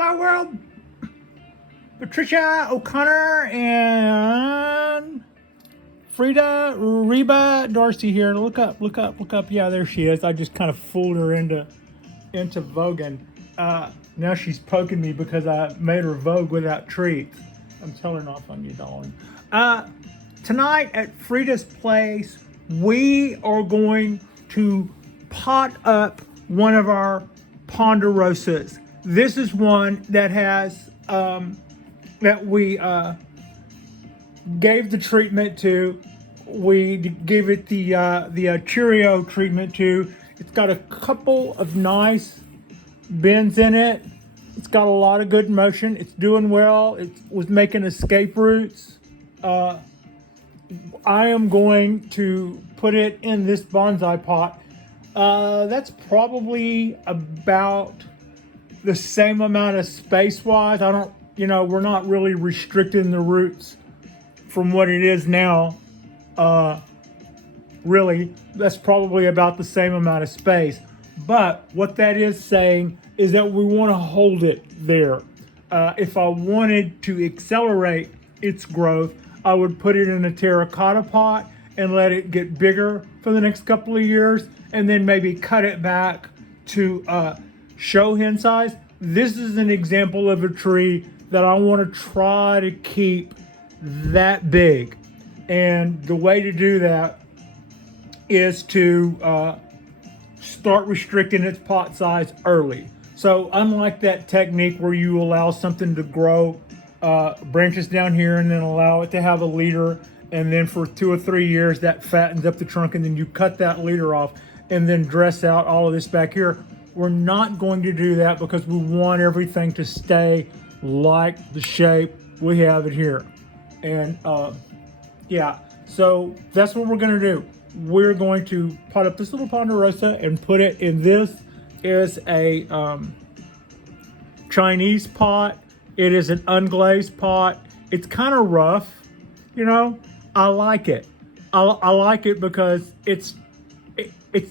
Hello world. Patricia O'Connor and Frida Reba Darcy here. Look up, look up, look up. Yeah, there she is. I just kind of fooled her into voguing. Now she's poking me because I made her vogue without treats. I'm telling off on you, darling. Tonight at Frida's place, we are going to pot up one of our Ponderosas. This is one that has that we gave the treatment to. We gave it the Cheerio treatment to. It's got a couple of nice bends in it. It's got a lot of good motion. It's doing well. It was making escape routes. I am going to put it in this bonsai pot. That's probably about the same amount of space wise. I don't, we're not really restricting the roots from what it is now. Really, that's probably about the same amount of space. But what that is saying is that we want to hold it there. If I wanted to accelerate its growth, I would put it in a terracotta pot and let it get bigger for the next couple of years, and then maybe cut it back to show hen size. This is an example of a tree that I want to try to keep that big. And the way to do that is to start restricting its pot size early. So unlike that technique where you allow something to grow branches down here and then allow it to have a leader, and then for 2 or 3 years that fattens up the trunk, and then you cut that leader off and then dress out all of this back here, we're not going to do that because we want everything to stay like the shape we have it here. And yeah, so that's what we're going to do. We're going to pot up this little Ponderosa and put it in this. Is a Chinese pot. It is an unglazed pot. It's kind of rough, I like it. I like it because it's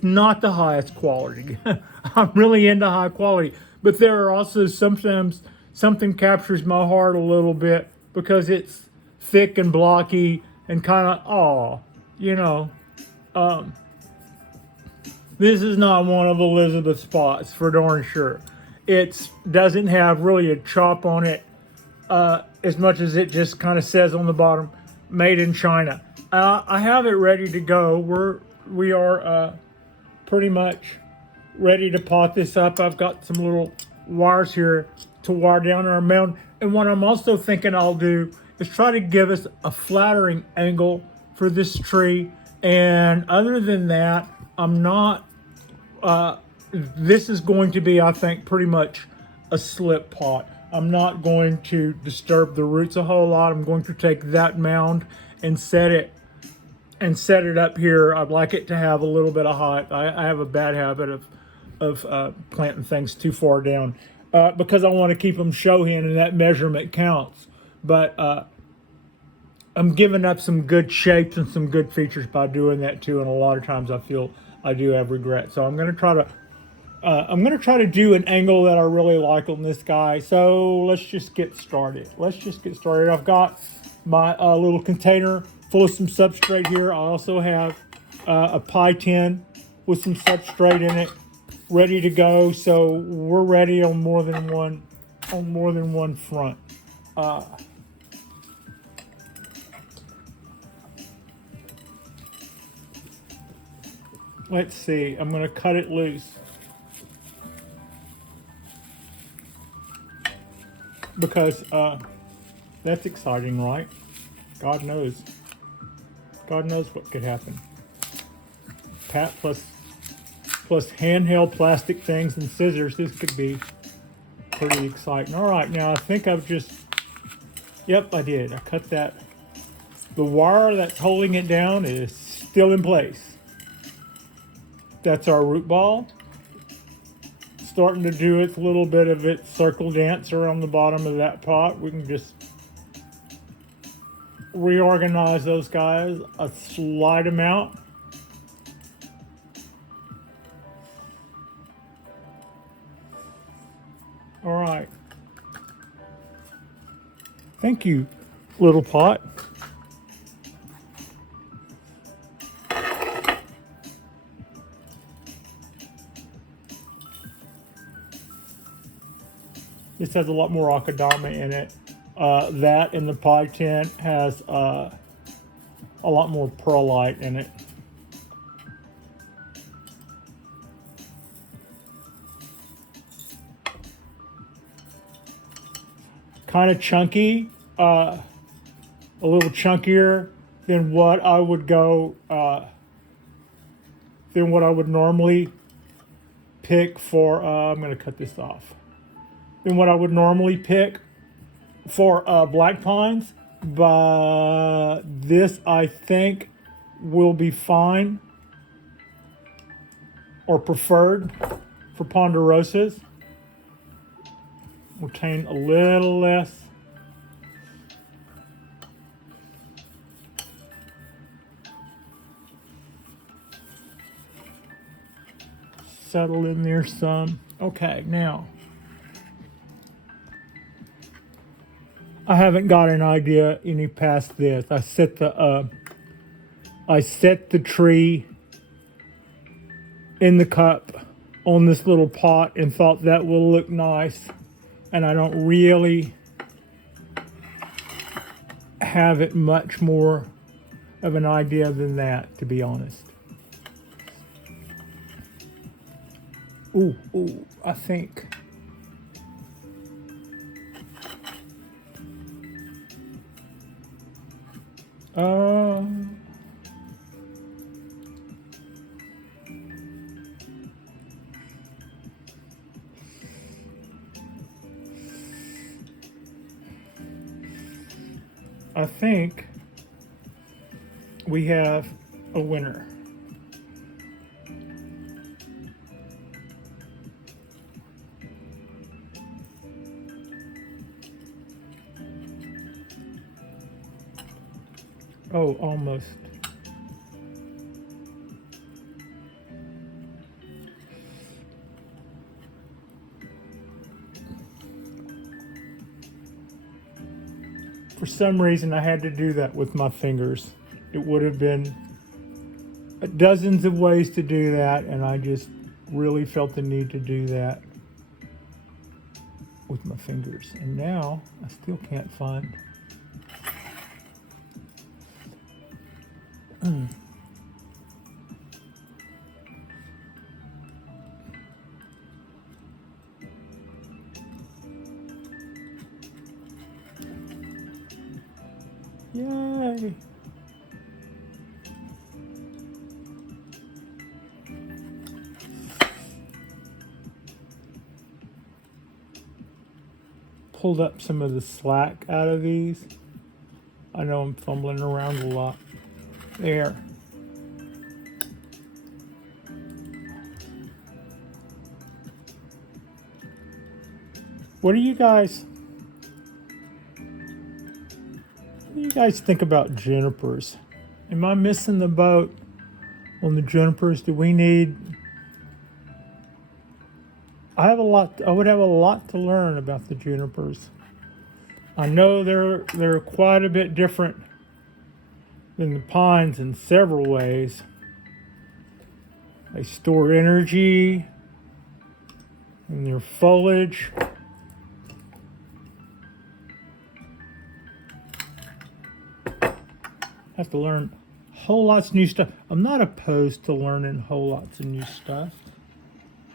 not the highest quality. I'm really into high quality, but there are also sometimes something captures my heart a little bit because it's thick and blocky and kind of this is not one of Elizabeth's pots for darn sure. It doesn't have really a chop on it as much as it just kind of says on the bottom, made in China. I have it ready to go. We are pretty much ready to pot this up. I've got some little wires here to wire down our mound. And what I'm also thinking I'll do is try to give us a flattering angle for this tree. And other than that, I'm not, this is going to be, I think, pretty much a slip pot. I'm not going to disturb the roots a whole lot. I'm going to take that mound and set it up here. I'd like it to have a little bit of height. I have a bad habit of planting things too far down because I want to keep them show hen and that measurement counts. But I'm giving up some good shapes and some good features by doing that too. And a lot of times I feel I do have regret. So I'm going to try to do an angle that I really like on this guy. So let's just get started. I've got my little container full of some substrate here. I also have a pie tin with some substrate in it ready to go. So we're ready on more than one front. Let's see, I'm gonna cut it loose. Because that's exciting, right? God knows what could happen. Pat plus handheld plastic things and scissors, this could be pretty exciting. All right, now I think yep, I did. I cut that. The wire that's holding it down is still in place. That's our root ball. Starting to do its little bit of its circle dance around the bottom of that pot. We can just reorganize those guys a slight amount. All right. Thank you, little pot. This has a lot more akadama in it. That in the pie tin has a lot more perlite in it. Kind of chunky, a little chunkier than what I would normally pick for. I'm going to cut this off. Than what I would normally pick for black pines, but this I think will be fine or preferred for Ponderosas. Retain a little less. Settle in there some. Okay, now I haven't got an idea any past this. I set the tree in the cup on this little pot and thought that will look nice. And I don't really have it much more of an idea than that, to be honest. Ooh, I think. I think we have a winner. Oh, almost. For some reason, I had to do that with my fingers. It would have been dozens of ways to do that, and I just really felt the need to do that with my fingers. And now, I still can't find. Yay! Pulled up some of the slack out of these. I know I'm fumbling around a lot. There. What do you guys think about junipers? Am I missing the boat on the junipers? Do we need? I would have a lot to learn about the junipers. I know they're quite a bit different than the pines in several ways. They store energy in their foliage. Have to learn whole lots of new stuff. I'm not opposed to learning whole lots of new stuff.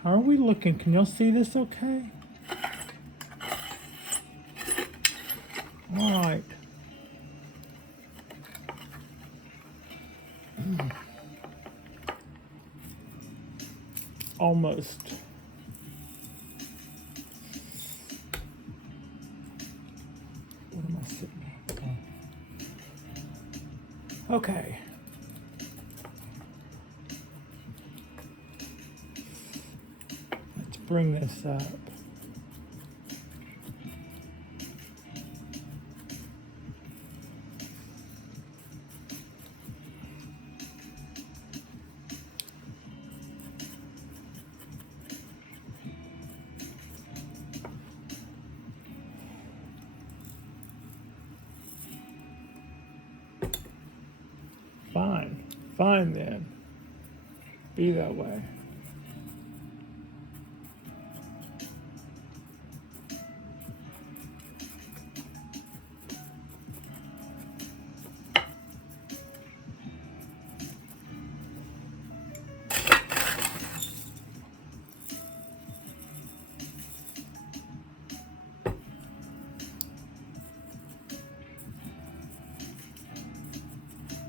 How are we looking? Can y'all see this okay? All right. Almost. What am I sitting on? Okay. Let's bring this up. Fine. Fine then. Be that way.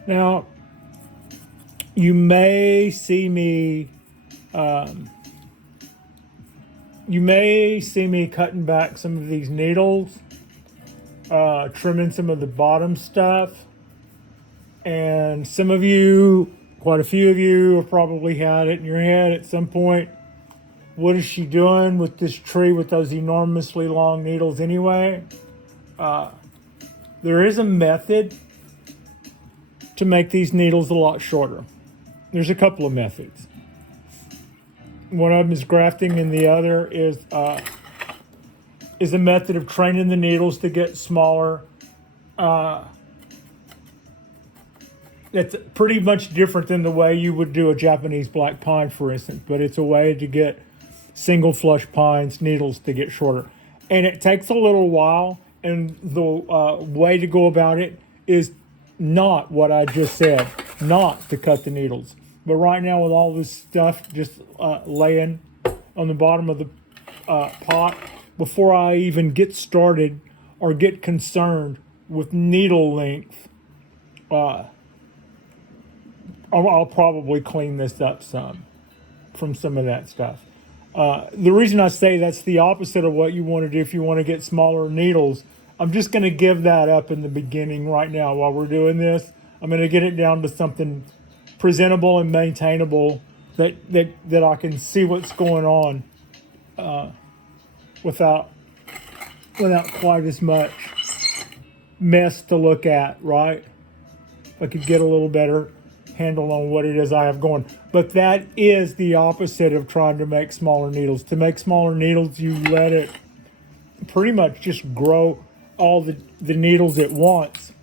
Now, you may see me cutting back some of these needles, trimming some of the bottom stuff. And some of you, quite a few of you, have probably had it in your head at some point. What is she doing with this tree with those enormously long needles anyway? There is a method to make these needles a lot shorter. There's a couple of methods. One of them is grafting, and the other is a method of training the needles to get smaller. It's pretty much different than the way you would do a Japanese black pine, for instance, but it's a way to get single flush pines needles to get shorter. And it takes a little while, and the way to go about it is not what I just said, not to cut the needles. But right now, with all this stuff just laying on the bottom of the pot, before I even get started or get concerned with needle length, I'll probably clean this up some from some of that stuff. The reason I say that's the opposite of what you want to do if you want to get smaller needles, I'm just going to give that up in the beginning right now while we're doing this. I'm going to get it down to something presentable and maintainable that I can see what's going on without quite as much mess to look at, right? If I could get a little better handle on what it is I have going. But that is the opposite of trying to make smaller needles. To make smaller needles, you let it pretty much just grow all the needles at once,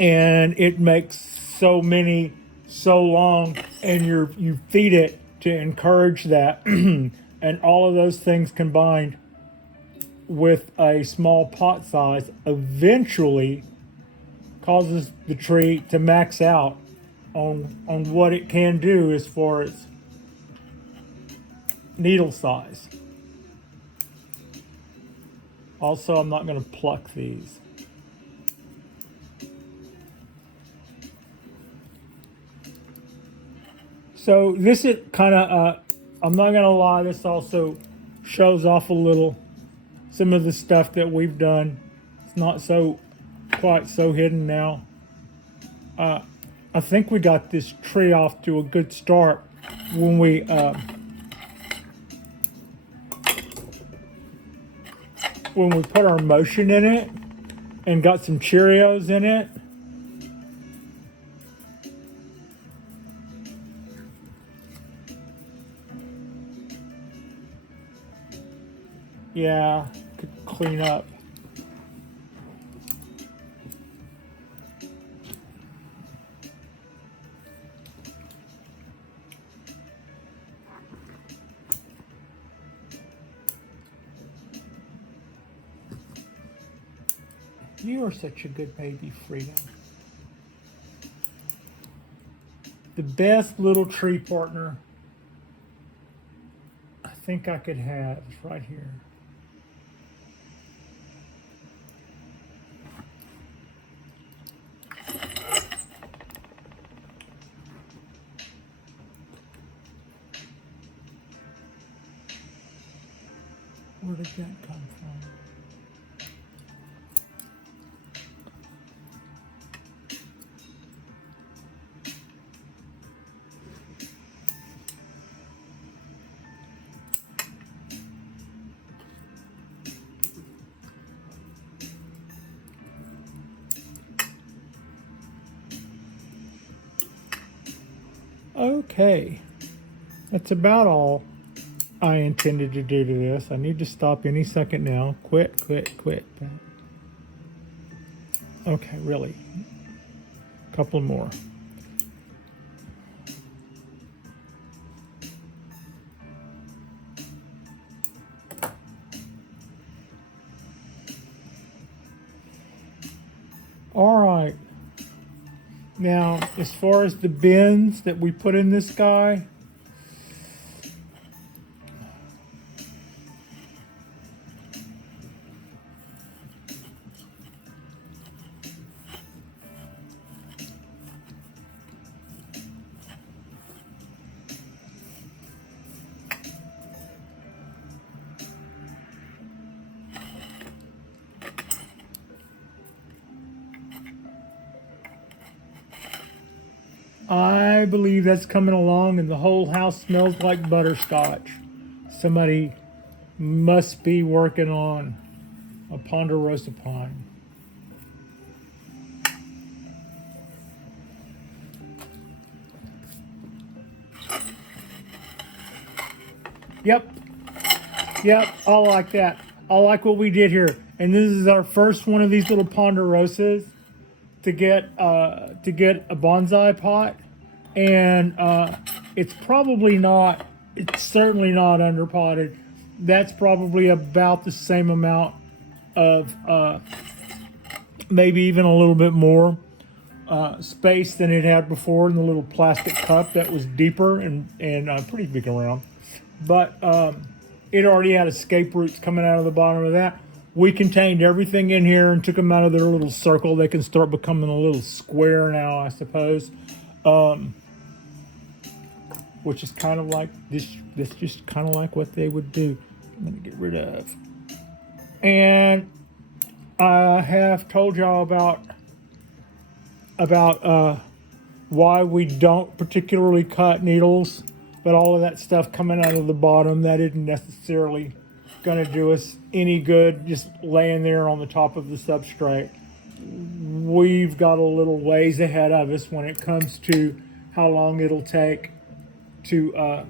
and it makes so many so long, and you feed it to encourage that. And all of those things combined with a small pot size eventually causes the tree to max out on what it can do as far as needle size. Also, I'm not going to pluck these. So this is kind of, I'm not going to lie, this also shows off a little some of the stuff that we've done. It's not quite so hidden now. I think we got this tree off to a good start when we put our motion in it and got some Cheerios in it. Yeah, could clean up. You are such a good baby, Freedom. The best little tree partner I think I could have is right here. Where did that come from? Okay, that's about all I intended to do to this. I need to stop any second now. Quit. Okay, really. A couple more. as far as the bins that we put in this guy, I believe that's coming along, and the whole house smells like butterscotch. Somebody must be working on a Ponderosa pine. Yep, I like that. I like what we did here. And this is our first one of these little Ponderosas to get a bonsai pot, and it's certainly not underpotted. That's probably about the same amount of maybe even a little bit more space than it had before in the little plastic cup that was deeper and pretty big around. But it already had escape roots coming out of the bottom of that. We contained everything in here and took them out of their little circle. They can start becoming a little square now, I suppose. Which is kind of like this just kind of like what they would do. I'm gonna get rid of. And I have told y'all about why we don't particularly cut needles, but all of that stuff coming out of the bottom, that isn't necessarily going to do us any good just laying there on the top of the substrate. We've got a little ways ahead of us when it comes to how long it'll take to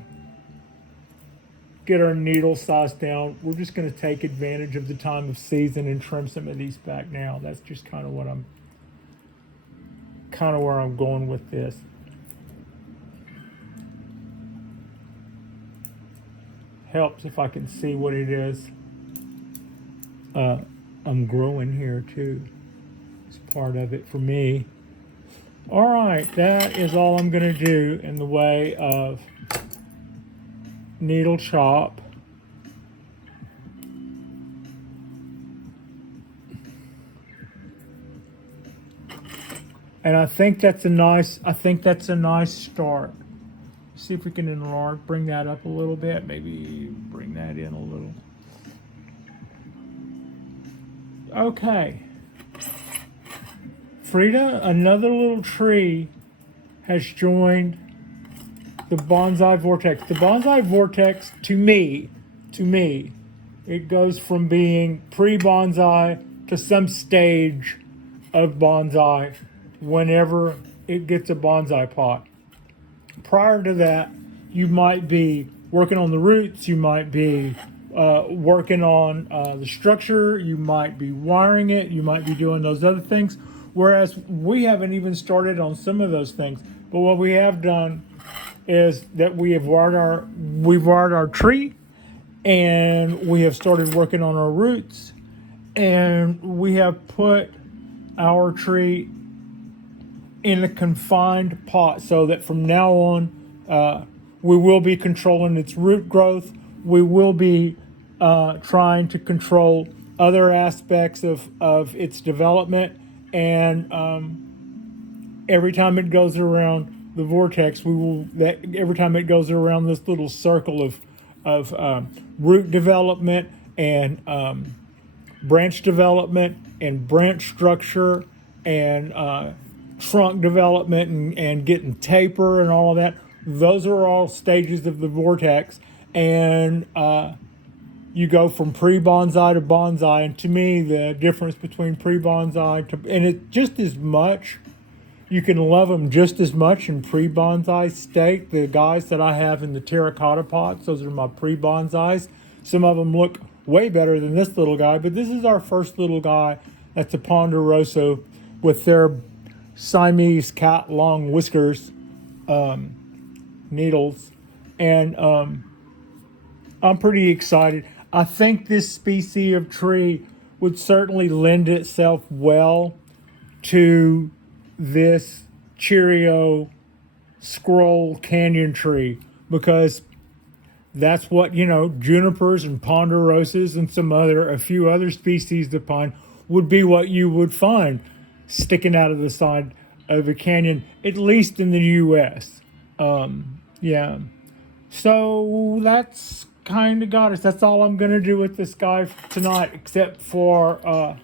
get our needle size down. We're just going to take advantage of the time of season and trim some of these back now. That's just kind of where I'm going with this. Helps if I can see what it is I'm growing here too. It's part of it for me. All right, that is all I'm going to do in the way of needle chop. And I think that's a nice start. See if we can bring that up a little bit. Maybe bring that in a little. Okay. Frida, another little tree has joined the Bonsai Vortex. The Bonsai Vortex, to me, it goes from being pre-bonsai to some stage of bonsai whenever it gets a bonsai pot. Prior to that, you might be working on the roots, you might be working on the structure, you might be wiring it, you might be doing those other things, whereas we haven't even started on some of those things. But what we have done is that we've wired our tree, and we have started working on our roots, and we have put our tree in a confined pot so that from now on we will be controlling its root growth. We will be trying to control other aspects of its development, and every time it goes around the vortex, every time it goes around this little circle of root development and branch development and branch structure and trunk development and getting taper and all of that. Those are all stages of the vortex, and you go from pre-bonsai to bonsai. And to me, the difference between pre-bonsai and it just as much, you can love them just as much in pre-bonsai state. The guys that I have in the terracotta pots, those are my pre-bonsais. Some of them look way better than this little guy, but this is our first little guy that's a Ponderosa with their Siamese cat long whiskers needles, and I'm pretty excited. I think this species of tree would certainly lend itself well to this Cheerio scroll canyon tree, because that's what, junipers and ponderosas and a few other species of pine would be what you would find sticking out of the side of a canyon, at least in the U.S. Yeah. So that's kind of got us. That's all I'm going to do with this guy tonight, except for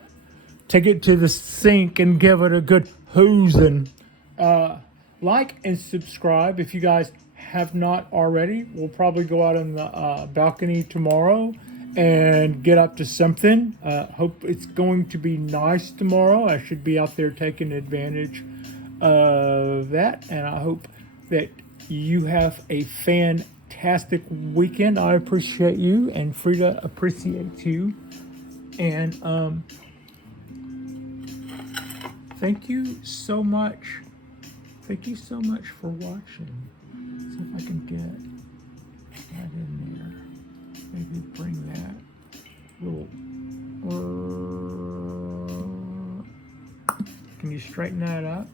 take it to the sink and give it a good hoosing. Like and subscribe if you guys have not already. We'll probably go out on the balcony tomorrow and get up to something. Hope it's going to be nice tomorrow. I should be out there taking advantage of that, and I hope that you have a fantastic weekend. I appreciate you, and Frida appreciates you, and thank you so much. Thank you so much for watching. Let's see if I can get that in there. Maybe bring that little. Can you straighten that up,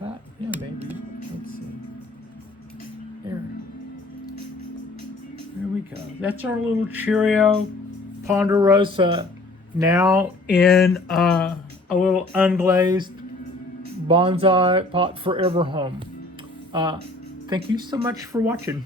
Pat? Yeah, maybe. Let's see. There. There we go. That's our little Cheerio Ponderosa, now in a little unglazed bonsai pot forever home. Thank you so much for watching.